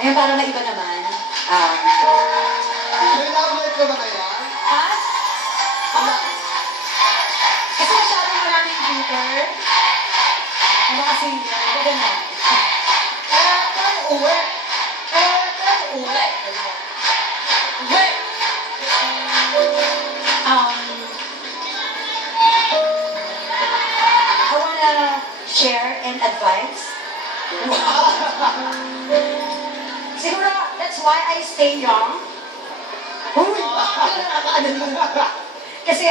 Ngayon, para may iba naman. May love ko ba kaya? Ha? Kasi masyadong maraming glitter. Ang mga singer, ganda na. Uwi! Uwi. I wanna share and advise. Siguro, that's why I stay young. Uy! Kasi,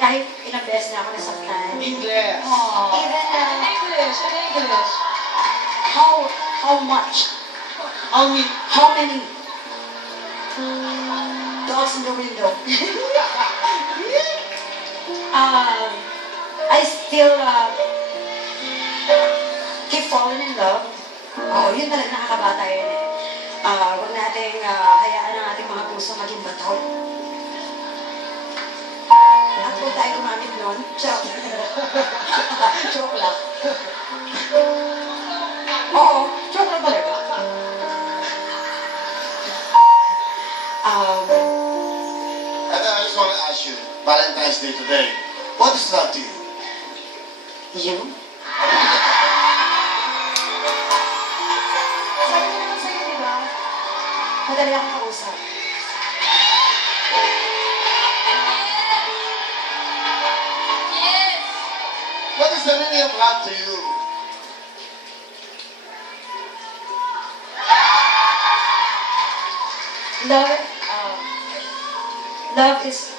kahit ilang beses na ako nasaktan. English. Even, In English, in English. how much? Only. How many? Dogs in the window. I still keep falling in love. Oh, yun talaga nakakabata yun eh. Huwag nating hayaan ang ating mga puso maging bato. At huwag tayo gumamit nun. Joke. Joke lang. Oo, joke lang talaga. And I just want to ask you, Valentine's Day today, what is love to you? You? Sabi ko naman sa'yo, di ba? Madali akong kausap. Yes. What is the meaning of love to you? Love is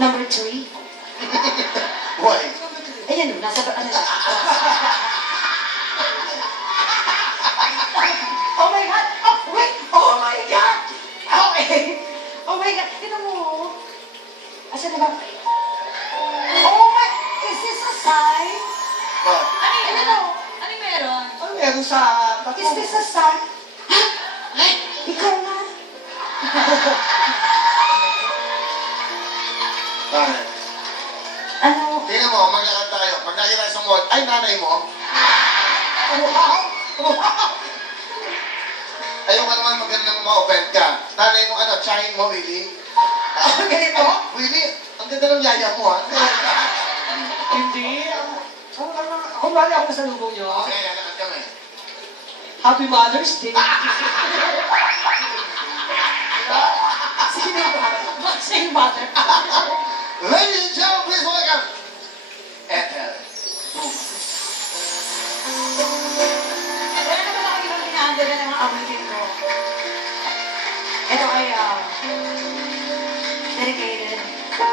number 3. Why? Ayan, nasa ano siya. Oh my God! Oh, wait! Oh my God! Okay. Oh my God! Tignan mo. Asan na ba? Oh my... Is this a sign? What? Ano meron? Ano meron sa... Is this a sign? Ay, ikaw nga. Bakit? Ano? Tingnan mo, maglakad tayo. Pag nakita sa mall, ay nanay mo. Ayoko naman magandang ma-offend ka. Nanay mo, ano, tsahin mo, Willie? Ganito? Willie, ang ganda ng yaya mo, ha? Hindi. Kung bali ako sa lubong nyo, Okay, lalakad kami. Happy Mother's Day. Sino ba? Sa'yo, mother. Ladies and gentlemen, please welcome Ethel. Wala naman ako ibang pinahandle na ng mga awitin ko. Ito ay dedicated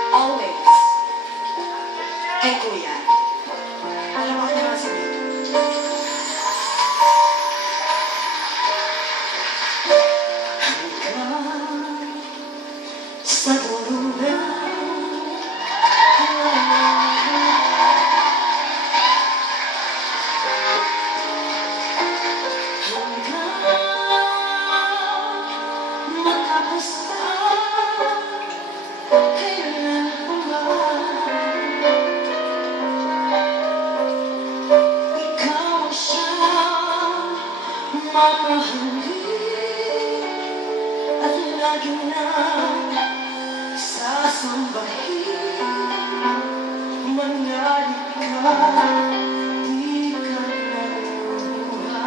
always kay Kuya. Alam mo naman si Mito. Hanggang sa dulo na at lagi na sasambahin. Manalig ka, di ka naluha.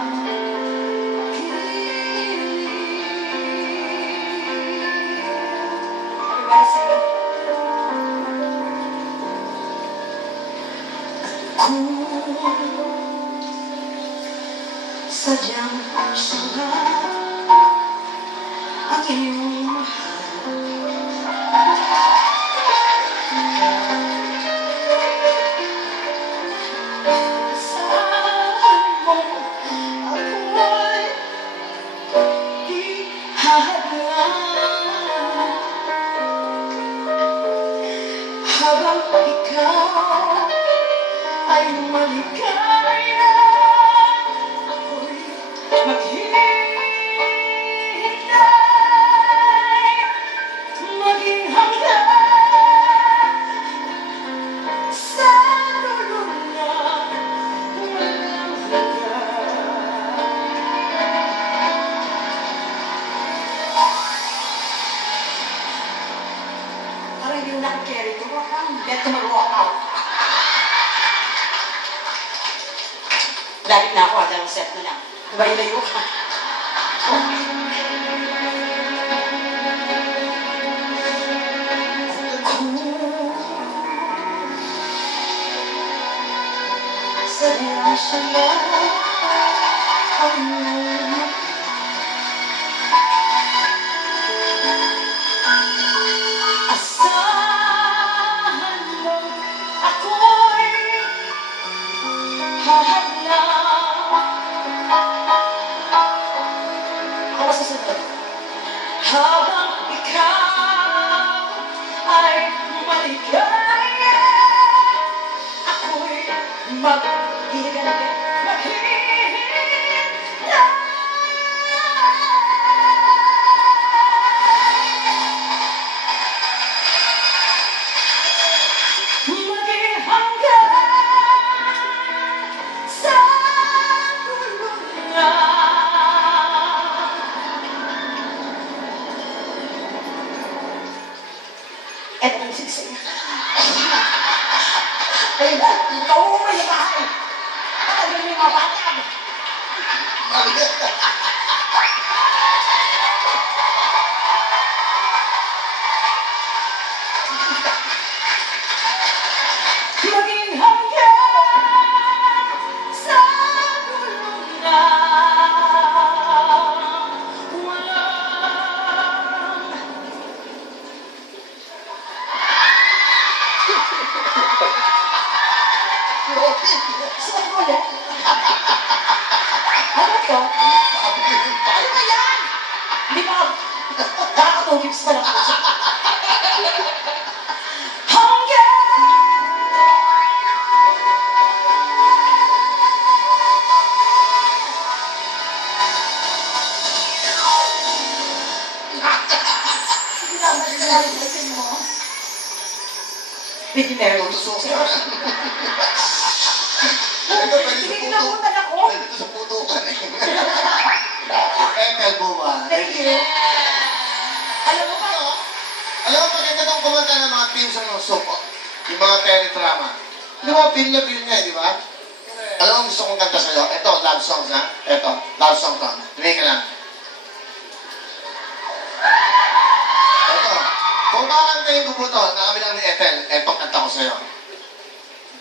Everybody say, kung sadyang sanggat ang iyong mahal. Saan mo ako'y ihahadlan habang ikaw ay maligaya. Ako'y maghihintay, maging hanggang Galit na ako, dahil set mo na. Layo-layo ka. Sadya siya na ang asahan mo ako'y hahanap. Ako ba susunod? Habang ikaw ay maligaya, ako'y maghihintay, maghihintay. Maghihanggan sa kulungan. Eto yung sigsig. Ay, nauumay na bahay. Patagal mo yung mga bata. Maging hanggang sa kulungan. Walang suot mo ulit. Ano to? Ano ba yan? Hindi ba? Nakakatugips pa lang ako siya. Baby Mary. Tutusok ka. Ito, pwede sa Hindi puto. kinabutan ako. Pwede ito sa putukan eh. Elbow ba? Thank you. Alam mo ba? Alam mo, maganda ng kumanta ng mga teams ng soap, yung mga teledrama. Di ba, feel na di ba? Alam mo, gusto kong kanta sa'yo. Ito, love songs ha. Ito, love song to. Tumingin ka lang. Ito, kung kakantayin ko po ito, nakabilang ni Ethel, etong kanta ko sa'yo.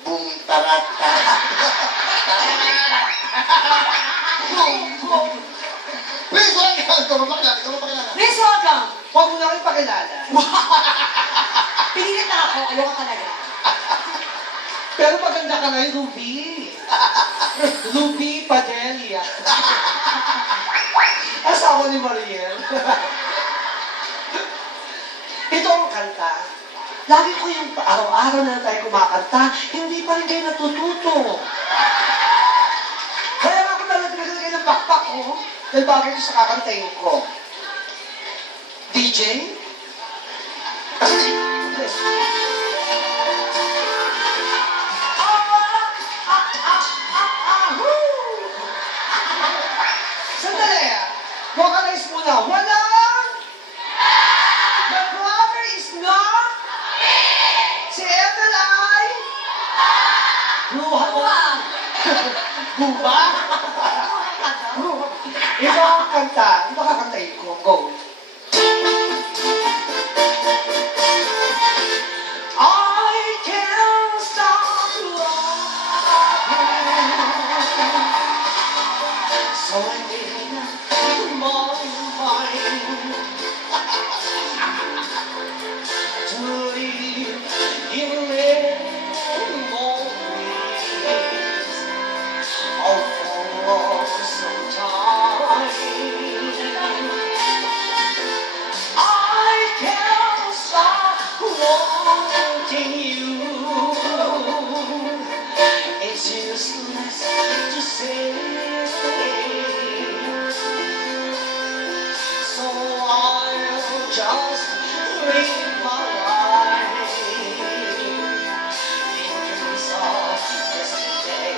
Boom, tarat, tarat. Boom, boom. Please, wala ka. Ikaw mapakilala, ikaw mapakilala. Please welcome. Huwag mo na kayo pakilala. Pinilit na ako. Ayoko talaga. Pero maganda ka na yung Ruby. Ruby Padelia. Asawa ni Mariel. Ito ang kanta. Lagi ko yung araw-araw na tayo kumakanta, hindi pa rin kayo natututo. Kaya nga ako nalagdagan kayo ng backpack ko, dahil bagay ko sa kakantayin ko. DJ? Please. Sandali. Vocalize muna. Walang! The brother is not? Si Ethel ay? Buha ba? Buba? Ito ang kanta. Ito kakantayin ko. Go. I can't stop loving. So I made up my mind to leave you memories of some time. I can't stop wanting you. It's useless to say. So I'll just live my life in dreams of yesterday.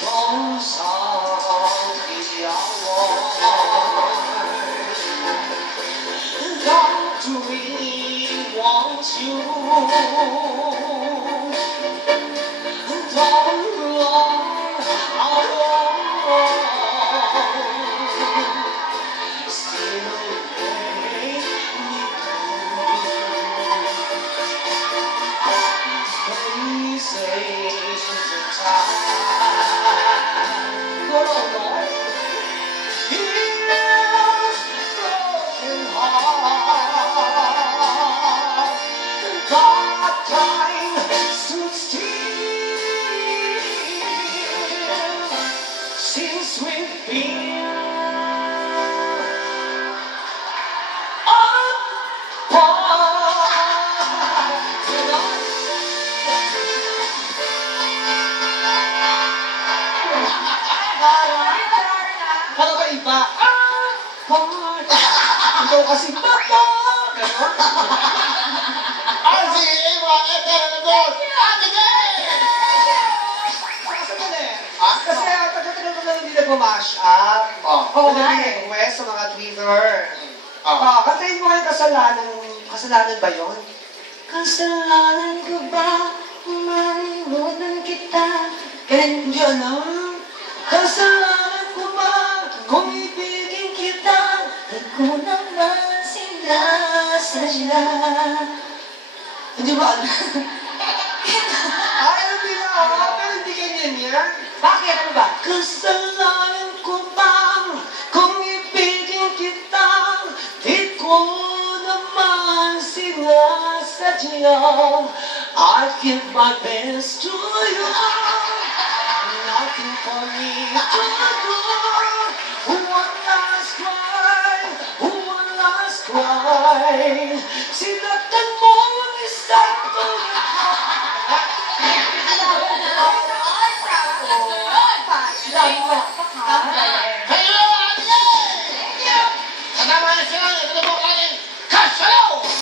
Those are the hours. Don't really want you. since we've been Ano ba iba? Ikaw kasi baba! Ganon? RCA, mga Eter, and Gold! Abigail! Sandali. Ha? Kasi tagal-tagal ko na hindi nag-mash up. Oh. Nag-request sa mga Twitter. Oh. Kantayin mo kayo kasalanan ba yun? Kasalanan ko ba? Malimutan kita. Hindi alam. Kasalanan ko ba kung ibigin kita? Ako naman sinasadya. Hindi ba alam? Ay, alam nila pero hindi ganyan yan. Bakit? Ano ba? Kasalanan ko ba kung ibigin kita? Di ko naman sinasadya. I give my best to you. Nothing for me to do. One last cry, one last cry. Sinaktan mo ang isang